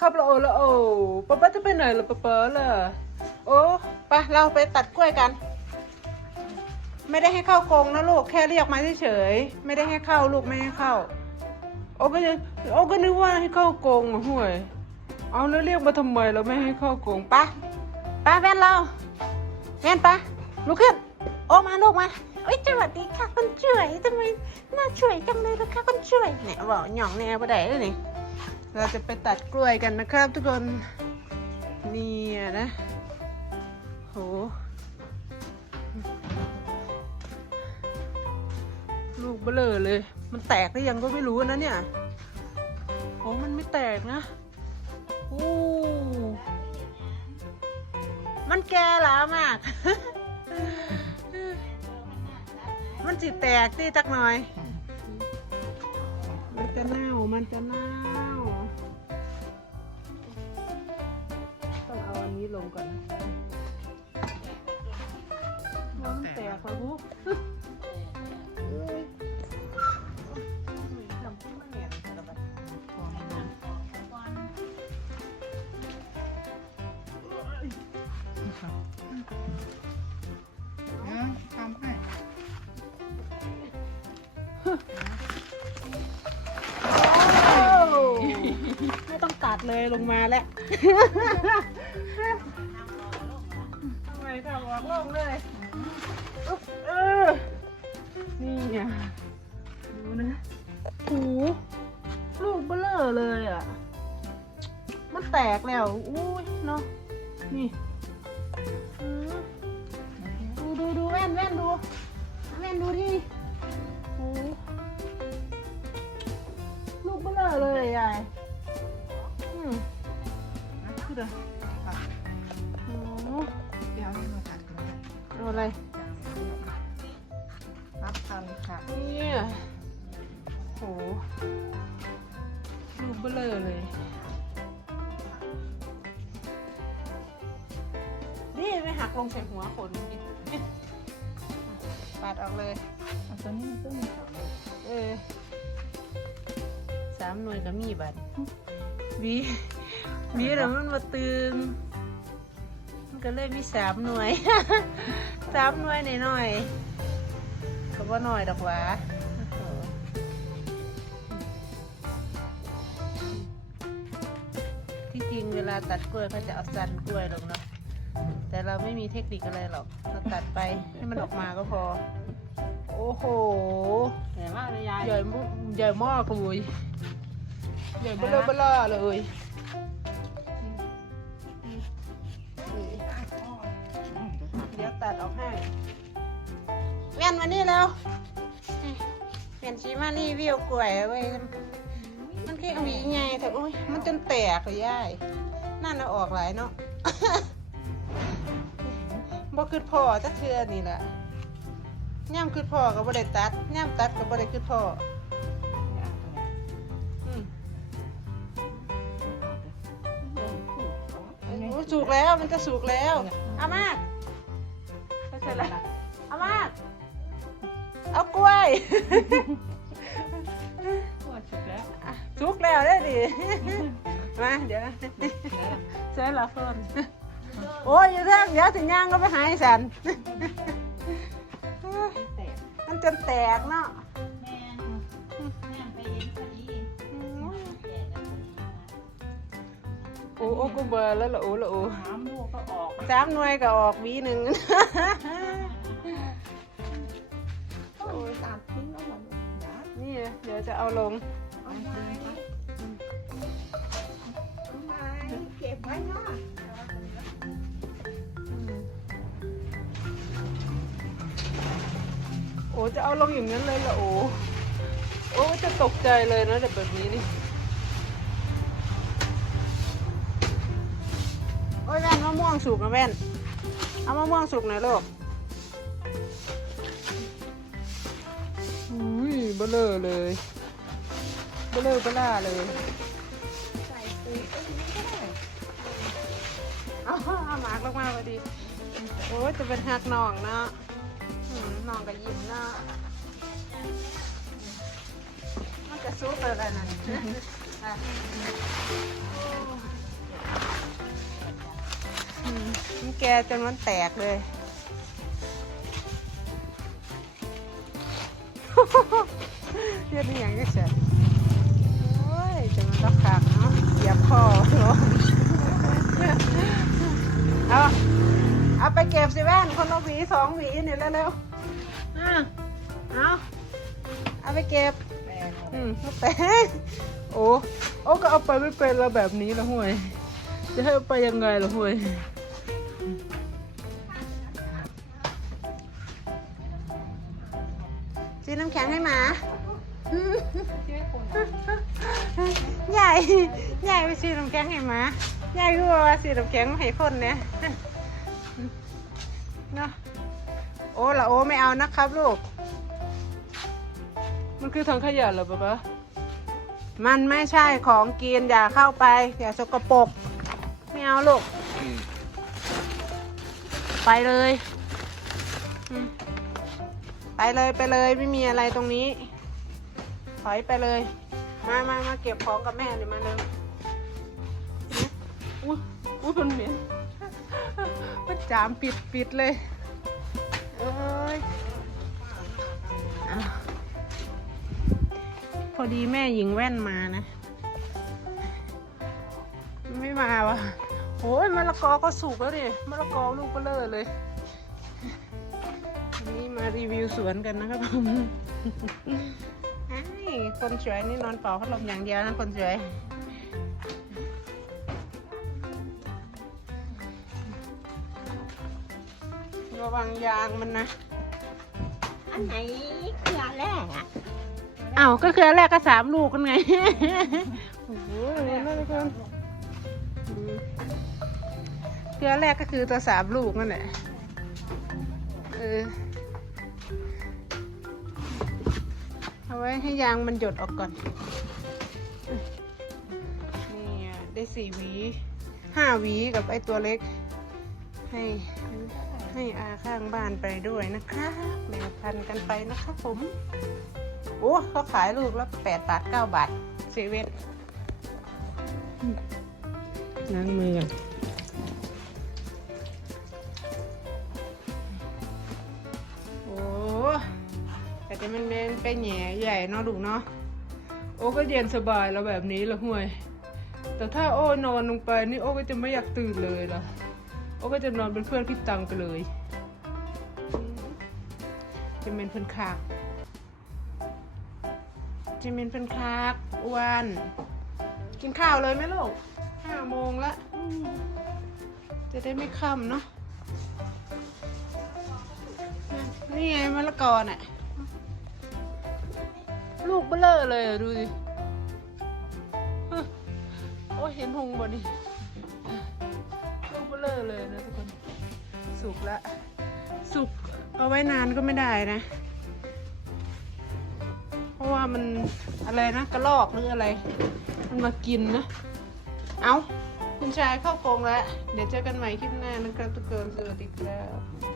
ครับละโอละโอป๊าป๊าจะไปไหนล่ะป๊าป๊าล่ะโอ้ไปเราไปตัดกล้วยกัน ไม่ได้ให้เข้ากรงนะลูกแค่เรียกมาเฉยๆไม่ได้ให้เข้าลูกไม่ให้เข้า โอ้ก็ยังโอ้ก็นึกว่าให้เข้ากรงห่วย เอาแล้วเรียกมาทำไมเราไม่ให้เข้ากรงปะปะแว่นเราแว่นปะลุกขึ้นโอ้มาลูกมาเอ้ยสวัสดีค่ะคนช่วยทำไมหน้าช่วยจังเลยล่ะคะคนช่วยเนี่ยบอกหย่องเนี่ยบ่ได้เลยนี่ เราจะไปตัดกล้วยกันนะครับ ทุกคนเนี่ยนะโหลูกเบลอเลย มันแตกหรือยังก็ไม่รู้นะเนี่ยโอ้มันไม่แตกนะโอ้มันแก่แล้วมาก มันจิแตกสิจักหน่อย มันจะเน่า มันจะเน่า นี้ลงก่อนนะว่ามันแตกแล้วบุ๊กทำขึ้นมาเนี่ยระบาดทำให้ ดเลยลงมาแล้วทำไมทำออกลงเลยเออนี่ไงดูนะโหูลูกเบลอเลยอะ มันแตกแล้วอู้ คือเด้อโอ้เดี๋ยวนี้มาตัดกันเลยเอาอะไร รับทันค่ะเนี่ยโหลูกเบลอเลย นี่ไม่หักลงใส่หัวขนเมื่อกี้ปาดออกเลย เอาตัวนี้มันก็มีสองเลยเออสามหน่วยก็มีบัตร วีวีเดี๋ยวมันมาตึงมันก็เลยมีสามหน่วยสามหน่วยหน่อยๆก็ว่าหน่อยดอกหวะโอ้โหที่จริงเวลาตัดกล้วยเขาจะเอาสันกล้วยลงเนาะแต่เราไม่มีเทคนิคอะไรหรอกเราตัดไปให้มันออกมาก็พอ โอ้โหใหญ่มากเลยยายใหญ่มากใหญ่มากเลย ใหญ่เบลอเบลอเลยเดี๋ยวตัดออกให้แว่นมานี่แล้วเปลี่ยนชีมานี่วิวกล้วยเว้ยมันแค่หวีไงแต่โอ้ยมันจนแตกเลยย่ายนั่นเอาออกหลายเนาะบ่คือพ่อจักเทือนี่แหละย่ำคือพ่อก็บ่ได้ตัดย่ำตัดก็บ่ได้คือพ่อ โอ้สุกแล้วมันจะสุกแล้วเอามากไม่ใช่ละเอามากเอากล้วยปวดสุดแล้วอะสุกแล้วได้ดิมาเดี๋ยวนะใช่ละเพิ่นโอ้ยอย่าเรื่องเดี๋ยวถึงย่างก็ไปหายสันแตกมันจนแตกเนาะ อ้โอ้กูเบอร์แล้วละโอ้ละโอ้น้ำลูกก็ออกสามหน่วยก็ออกหวีหนึ่งโอ้ยตัดทิ้งแล้วเหรอยัดนี่เดี๋ยวจะเอาลงเอาไม้เอาไม้เก็บไว้เนาะโอ้จะเอาลงอย่างนั้นเลยเหรอโอ้โอ้จะตกใจเลยนะแบบนี้นี่ อ้ยแว่นมะม่วงสุกนะแว่น เอามะม่วงสุกหน่อยลูกอุ้ยเบลอเลยเบลอเบล่าเลย ใส่ปุ๋ยเอ้ยไม่ได้เอาเอาหมากลงมาพอดี โอ้ยจะเป็นหักหนองเนาะอืมหนองกับยิ้มเนาะมันจะซุกอะไรนั่นอืม มันแกจนมันแตกเลย เรียกได้ยังก็เฉยโอ้ยจะมันต้องขักเนาะเสียบคอเนาะเอาเอาไปเก็บสิแว่นคนละหวีสองหวีเนี่ยเร็วๆอะเอาเอาไปเก็บอืมเอาไปโอ้โอ้ก็เอาไปไม่เป็นแล้วแบบนี้ละห่วย จะให้เอาไปยังไงล่ะห่วย ซื้อน้ำแข็งให้หมา ใหญ่ ใหญ่ไปซื้อน้ำแข็งให้หมา ใหญ่ก็ว่าซื้อน้ำแข็งให้คนเนี่ยเนาะ โอ้ละโอ้ไม่เอานะครับลูก มันคือถังขยะเหรอป๊าป๊ามันไม่ใช่ของกินอย่าเข้าไป อย่าสกปรกไม่เอาลูก ไปเลยอืมไป เลยไปเลยไม่มีอะไรตรงนี้ ถอยไปเลย มามามาเก็บของกับแม่เลยมาเลยอุ้ยอุ้ยมันเหม็นมันจามปิดปิดเลยเอ้ยพอดีแม่หญิงแว่นมานะ ไม่มาวะโอ้ยมะละกอก็สุกแล้วดิมะละกอลูกก็เลอเลย มารีวิวสวนกันนะครับผมไอ้คนสวยนี่นอนเป่าพัดลมอย่างเดียวนะคนสวยระวังยางมันนะ อันไหนเครือแรกอะอ้าวก็คืออันแรกก็สามลูกกันไง โอ้โหนั่นทุกคนอืมคืออันแรกก็คือตัวสามลูกนั่นแหละ เออ เอาไว้ให้ยางมันหยดออกก่อน นี่อะได้สี่หวีห้าหวีกับไอ้ตัวเล็ก ให้ให้อาข้างบ้านไปด้วยนะคะแบ่งพันกันไปนะคะผม โอ้เขาขายลูกละแปดบาทเก้าบาทเซเว่นล้างมือกัน แต่จมันเป็นไปแหน่ใหญ่เนาะลูกเนาะโอ้ก็เย็นสบายแล้วแบบนี้ละห่วย แต่ถ้าโอ้นอนลงไปนี่โอ้ก็จะไม่อยากตื่นเลยล่ะโอ้ก็จะนอนเป็นเพื่อนพี่ตังไปเลยจะเป็นเพื่อนคากจะเป็นเพื่อนคากอ้วนกินข้าวเลยไหมลูกห้าโมงละจะได้ไม่ค่ำเนาะนี่ไงมะละกอน่ะ ลูกเบลอเลยอะดูดิโอ้ยเห็นหงบ่นี่ลูกเบลอเลยนะทุกคน สุกละสุกเอาไว้นานก็ไม่ได้นะ เพราะว่ามันอะไรนะกระลอกหรืออะไร มันมากินนะ เอาคุณชายเข้ากรงแล้ว เดี๋ยวเจอกันใหม่คลิปหน้านะครับทุกคนสวัสดีครับ